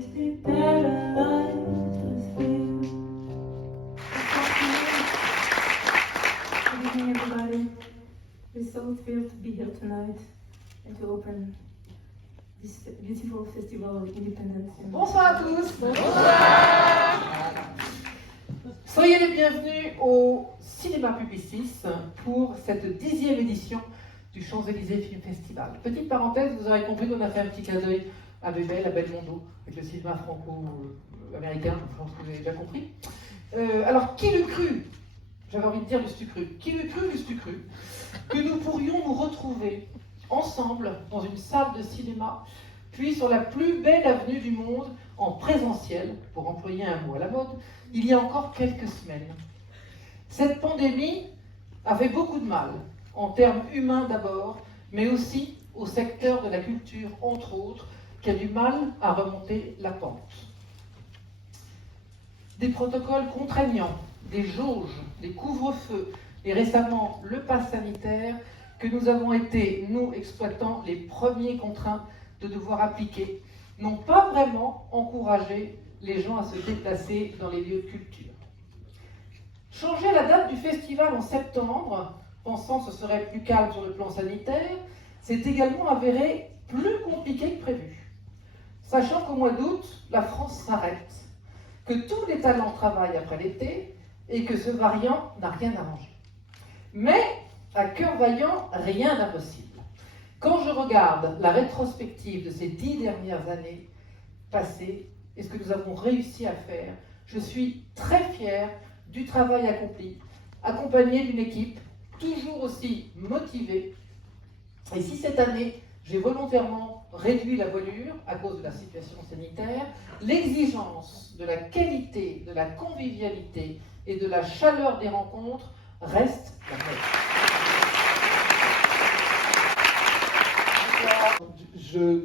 always be paralyzed with fear. Good evening, everybody. We're so thrilled to be here tonight and to open this beautiful festival of independence. Bonsoir à tous. Bonsoir. Soyez les bienvenus au Cinéma Publicis pour cette 10e édition du Champs-Élysées Film Festival. Petite parenthèse, vous aurez compris qu'on a fait un petit clin d'œil à Bébel, à Belmondo, avec le cinéma franco-américain, je pense que vous avez déjà compris. Alors, qui l'eût cru, j'avais envie de dire l'eût cru, qui l'eût cru, que nous pourrions nous retrouver ensemble dans une salle de cinéma, puis sur la plus belle avenue du monde, en présentiel, pour employer un mot à la mode, il y a encore quelques semaines. Cette pandémie a fait beaucoup de mal, en termes humains d'abord, mais aussi au secteur de la culture, entre autres, qui a du mal à remonter la pente. Des protocoles contraignants, des jauges, des couvre-feux, et récemment le pass sanitaire, que nous avons été, nous exploitants, les premiers contraints de devoir appliquer, n'ont pas vraiment encouragé les gens à se déplacer dans les lieux de culture. Changer la date du festival en septembre, pensant que ce serait plus calme sur le plan sanitaire, s'est également avéré plus compliqué que prévu. Sachant qu'au mois d'août, la France s'arrête, que tous les talents travaillent après l'été et que ce variant n'a rien arrangé. Mais, à cœur vaillant, rien d'impossible. Quand je regarde la rétrospective de ces 10 dernières années passées et ce que nous avons réussi à faire, je suis très fière du travail accompli, accompagné d'une équipe toujours aussi motivée. Et si cette année, j'ai volontairement réduit la voilure à cause de la situation sanitaire, l'exigence de la qualité, de la convivialité et de la chaleur des rencontres reste la même.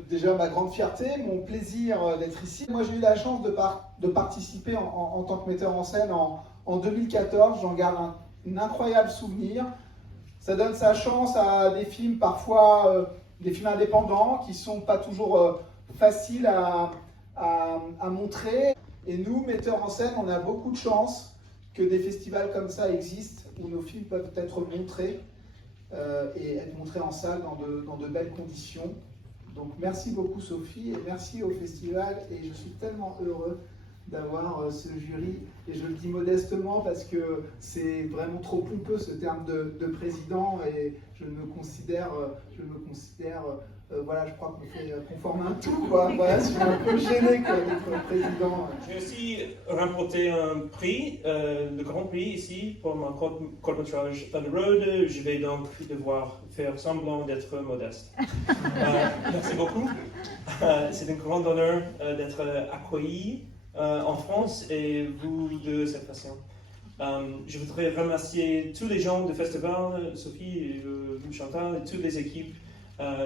Déjà ma grande fierté, mon plaisir d'être ici. Moi j'ai eu la chance de participer en tant que metteur en scène en 2014, j'en garde un incroyable souvenir. Ça donne sa chance à des films parfois, des films indépendants qui ne sont pas toujours faciles à montrer. Et nous, metteurs en scène, on a beaucoup de chance que des festivals comme ça existent où nos films peuvent être montrés et être montrés en salle dans de belles conditions. Donc merci beaucoup Sophie et merci au festival et je suis tellement heureux d'avoir ce jury et je le dis modestement parce que c'est vraiment trop pompeux ce terme de président et je me considère voilà, je crois qu'on forme un tout quoi, voilà, je suis un peu gêné d'être président. J'ai aussi remporté un prix, le grand prix ici pour mon court-métrage Thunder Road. Je vais donc devoir faire semblant d'être modeste. Merci beaucoup. C'est un grand honneur d'être accueilli en France et vous de cette façon. Je voudrais remercier tous les gens du festival, Sophie et vous Chantal et toutes les équipes.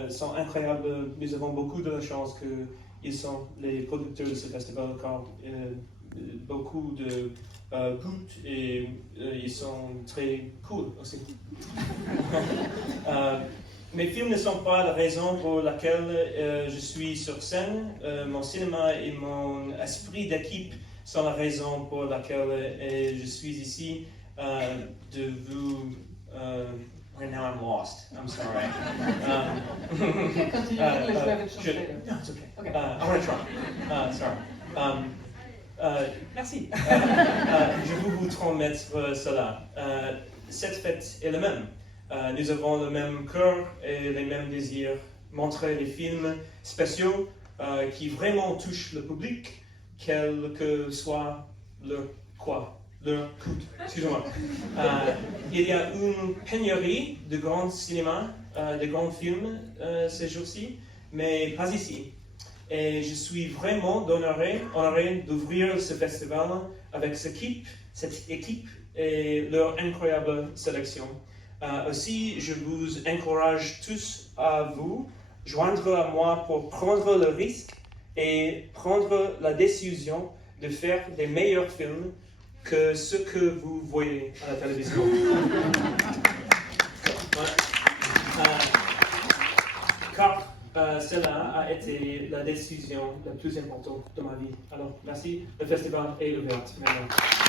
Sont incroyables. Nous avons beaucoup de la chance qu'ils sont les producteurs de ce festival car beaucoup de goût et ils sont très cool aussi. Mes films ne sont pas la raison pour laquelle je suis sur scène. Mon cinéma et mon esprit d'équipe sont la raison pour laquelle je suis ici de vous. Right now I'm lost. I'm sorry. You can continue in English, we have it translated. No, it's okay. Okay. I want to try. Sorry. Merci. Je veux vous transmettre cela. Cette fête est la même. Nous avons le même cœur et les mêmes désirs. Montrer les films spéciaux qui vraiment touchent le public, quel que soit leur coût. Excusez-moi. Il y a une pénurie de grands cinémas, de grands films ces jours-ci, mais pas ici. Et je suis vraiment honoré d'ouvrir ce festival avec cette équipe et leur incroyable sélection. Aussi, je vous encourage tous à vous joindre à moi pour prendre le risque et prendre la décision de faire des meilleurs films que ce que vous voyez à la télévision. Car cela a été la décision la plus importante de ma vie. Alors, merci. Le festival est ouvert maintenant.